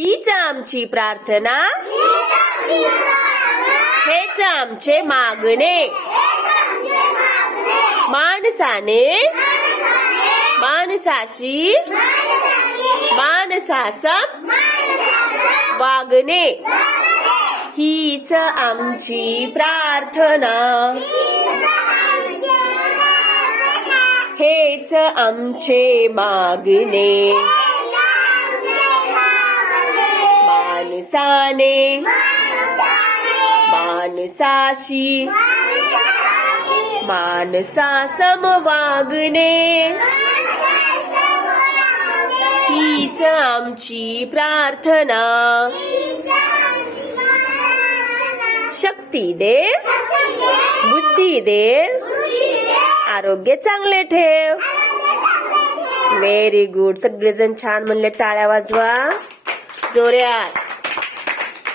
हीच आमची प्रार्थना. हेच आमचे मागणे. माणसाने माणसाशी माणसासम वागणे. हीच आमची प्रार्थना. हेच आमचे मागणे. माणसाने माणसाशी माणसा समवागणे हीच आमची प्रार्थना. शक्ती दे. बुद्धी दे. आरोग्य चांगले ठेव. व्हेरी गुड सगळेजण छान म्हणले टाळ्या वाजवा. जोऱ्यात